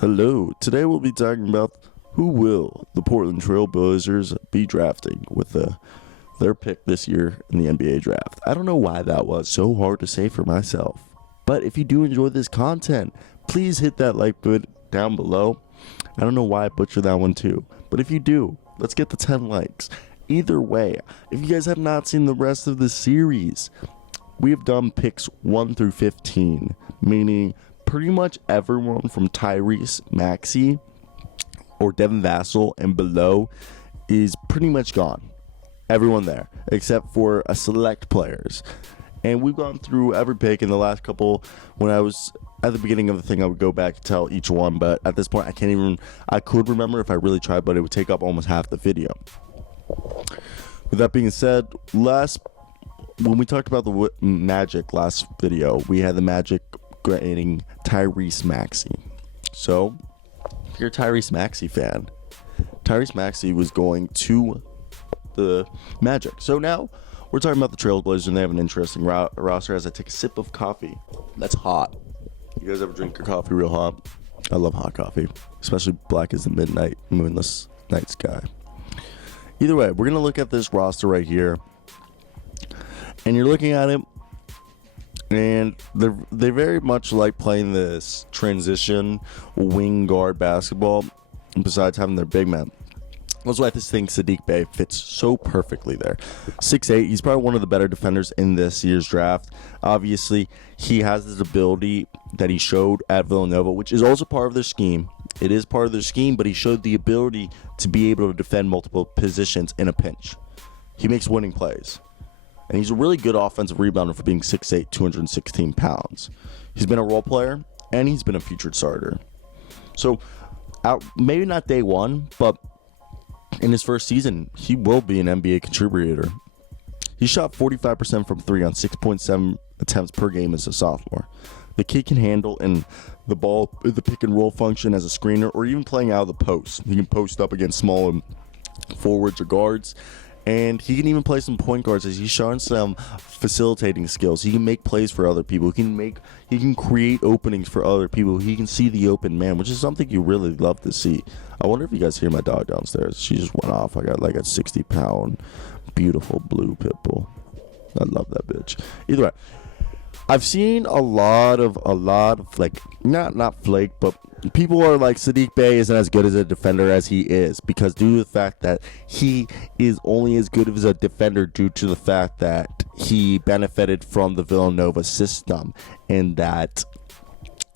Hello, today we'll be talking about who will the Portland Trailblazers be drafting with their pick this year in the NBA draft. I don't know why that was so hard to say for myself, but if you do enjoy this content, please hit that like button down below. I don't know why I butchered that one too, but if you do, let's get the 10 likes. Either way, if you guys have not seen the rest of the series, we have done picks 1 through 15, meaning pretty much everyone from Tyrese Maxey or Devin Vassell and below is pretty much gone. Everyone there, except for a select players. And we've gone through every pick in the last couple. When I was at the beginning of the thing, I would go back and tell each one, but at this point, I could remember if I really tried, but it would take up almost half the video. With that being said, when we talked about the Magic last video, we had the Magic getting Tyrese Maxey. So, if you're a Tyrese Maxey fan, Tyrese Maxey was going to the Magic. So now, we're talking about the Trailblazers, and they have an interesting roster as I take a sip of coffee. That's hot. You guys ever drink your coffee real hot? I love hot coffee, especially black as the midnight, moonless night sky. Either way, we're going to look at this roster right here. And you're looking at it, and they very much like playing this transition wing guard basketball, besides having their big man. That's why I just think Saddiq Bey fits so perfectly there. 6'8", he's probably one of the better defenders in this year's draft. Obviously, he has this ability that he showed at Villanova, which is also part of their scheme. It is part of their scheme, but he showed the ability to be able to defend multiple positions in a pinch. He makes winning plays. And he's a really good offensive rebounder for being 6'8", 216 pounds. He's been a role player, and he's been a featured starter. So, maybe not day one, but in his first season, he will be an NBA contributor. He shot 45% from 3 on 6.7 attempts per game as a sophomore. The kid can handle in the ball, the pick and roll function as a screener, or even playing out of the post. He can post up against small forwards or guards. And he can even play some point guards as he's showing some facilitating skills. He can make plays for other people. He can create openings for other people. He can see the open man, which is something you really love to see. I wonder if you guys hear my dog downstairs. She just went off. I got like a 60-pound, beautiful blue pit bull. I love that bitch. Either way, I've seen a lot of like not flake, but people are like Saddiq Bey isn't as good as a defender as he is, because due to the fact that he is only as good as a defender due to the fact that he benefited from the Villanova system, and that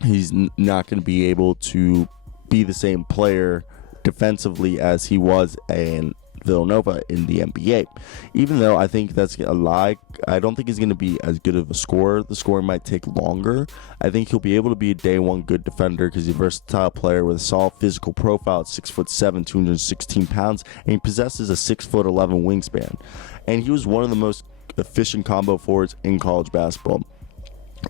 he's not going to be able to be the same player defensively as he was in Villanova in the NBA. Even though I think that's a lie, I don't think he's going to be as good of a scorer. The scoring might take longer. I think he'll be able to be a day one good defender because he's a versatile player with a solid physical profile at 6'7", 216 pounds, and he possesses a 6'11" wingspan. And he was one of the most efficient combo forwards in college basketball.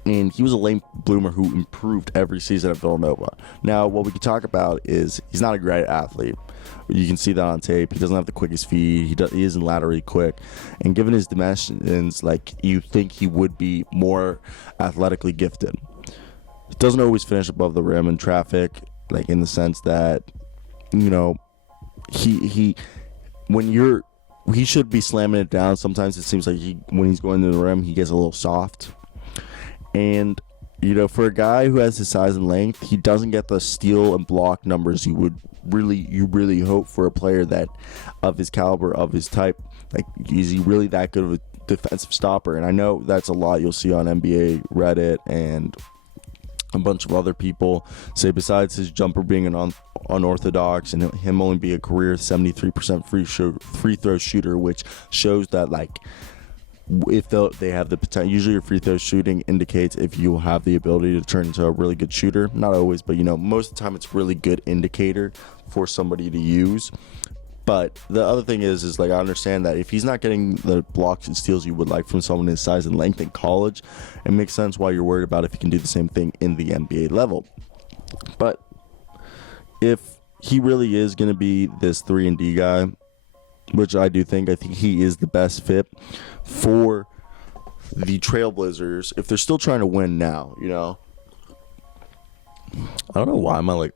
And he was a late bloomer who improved every season at Villanova. Now, what we can talk about is he's not a great athlete. You can see that on tape. He doesn't have the quickest feet. He isn't laterally quick. And given his dimensions, like, you think he would be more athletically gifted. He doesn't always finish above the rim in traffic, like in the sense that, you know, he should be slamming it down. Sometimes it seems like when he's going to the rim, he gets a little soft. And, you know, for a guy who has his size and length, he doesn't get the steal and block numbers you really hope for a player that of his caliber, of his type. Like, is he really that good of a defensive stopper? And I know that's a lot you'll see on NBA Reddit and a bunch of other people say, besides his jumper being an unorthodox and him only be a career 73% free throw shooter, which shows that, like, if they have the potential. Usually your free throw shooting indicates if you have the ability to turn into a really good shooter. Not always, but, you know, most of the time it's a really good indicator for somebody to use. But the other thing is like, I understand that if he's not getting the blocks and steals you would like from someone his size and length in college, it makes sense why you're worried about if he can do the same thing in the NBA level. But if he really is going to be this 3-and-D guy, which I think he is the best fit for the Trailblazers if they're still trying to win now, you know. I don't know why my like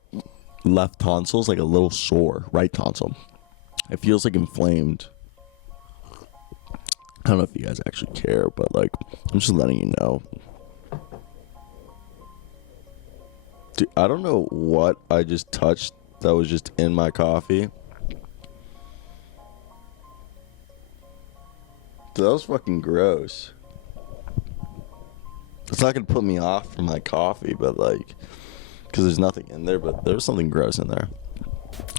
left tonsil is like a little sore. Right tonsil. It feels like inflamed. I don't know if you guys actually care, but like, I'm just letting you know. Dude, I don't know what I just touched that was just in my coffee. Dude, that was fucking gross. It's not gonna put me off from my coffee, but like, because there's nothing in there, but there's something gross in there.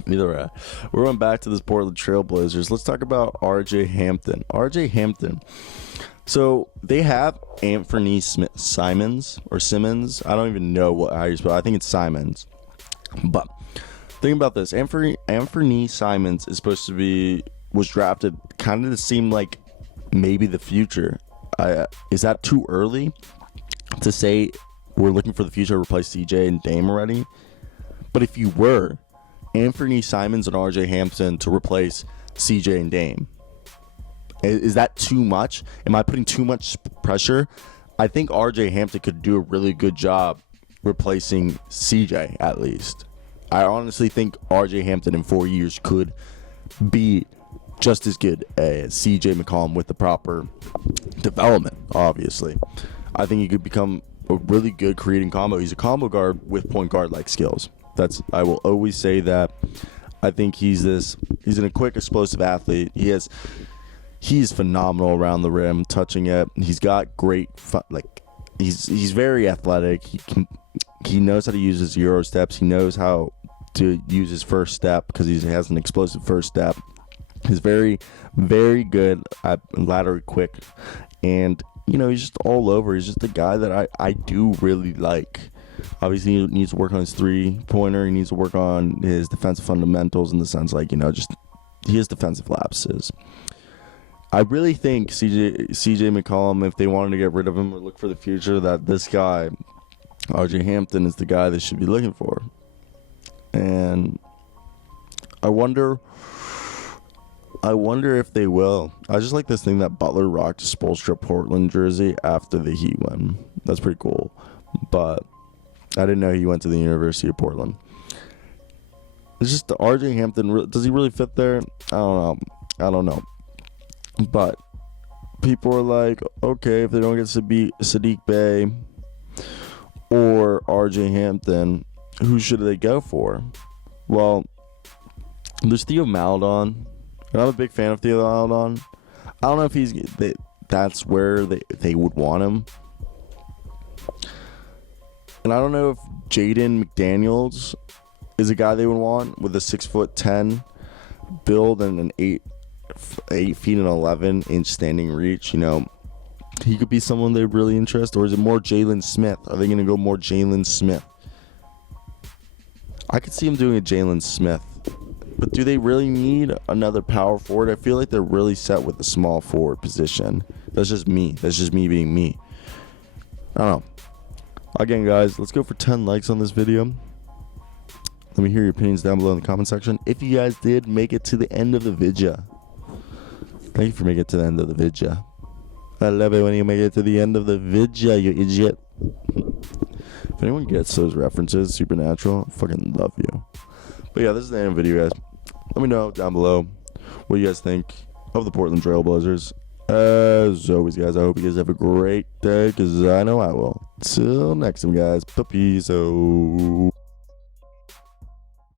Either way, we're going back to this Portland Trailblazers. Let's talk about RJ Hampton. RJ Hampton. So they have Anthony Simmons. I don't even know how you spell it. I think it's Simons. But think about this. Anthony Simons is supposed to was drafted kind of to seem like maybe the future. Is that too early to say we're looking for the future to replace CJ and Dame already? But if you were, Anthony Simons and RJ Hampton to replace CJ and Dame, is that too much? Am I putting too much pressure? I think RJ Hampton could do a really good job replacing CJ, at least. I honestly think RJ Hampton in 4 years could be just as good as CJ McCollum with the proper development, obviously. I think he could become a really good creating combo. He's a combo guard with point guard like skills. I will always say that. I think he's a quick, explosive athlete. He's phenomenal around the rim, touching it. He's got great he's very athletic. He knows how to use his Euro steps. He knows how to use his first step because he has an explosive first step. He's very, very good at laterally quick, and he's just all over. He's just a guy that I do really like. Obviously, he needs to work on his three-pointer. He needs to work on his defensive fundamentals in the sense, just he has defensive lapses. I really think CJ McCollum, if they wanted to get rid of him or look for the future, that this guy, RJ Hampton, is the guy they should be looking for. And I wonder if they will. I just like this thing that Butler rocked a Spoelstra Portland jersey after the Heat win. That's pretty cool. But I didn't know he went to the University of Portland. It's just the RJ Hampton. Does he really fit there? I don't know. But people are like, okay, if they don't get Saddiq Bey or RJ Hampton, who should they go for? Well, there's Theo Maledon. And I'm a big fan of Theo Maledon. I don't know if that's where they would want him. And I don't know if Jaden McDaniels is a guy they would want with a 6'10" build and an 8 feet and 11-inch standing reach. He could be someone they're really interested. Or is it more Jalen Smith? Are they going to go more Jalen Smith? I could see him doing a Jalen Smith. But do they really need another power forward? I feel like they're really set with the small forward position. That's just me. That's just me being me. I don't know. Again, guys, let's go for 10 likes on this video. Let me hear your opinions down below in the comment section. If you guys did make it to the end of the video, thank you for making it to the end of the video. I love it when you make it to the end of the video, you idiot. If anyone gets those references, Supernatural, I fucking love you. But yeah, this is the end of the video, guys. Let me know down below what you guys think of the Portland Trailblazers. As always, guys, I hope you guys have a great day, because I know I will. Till next time, guys. Peace out.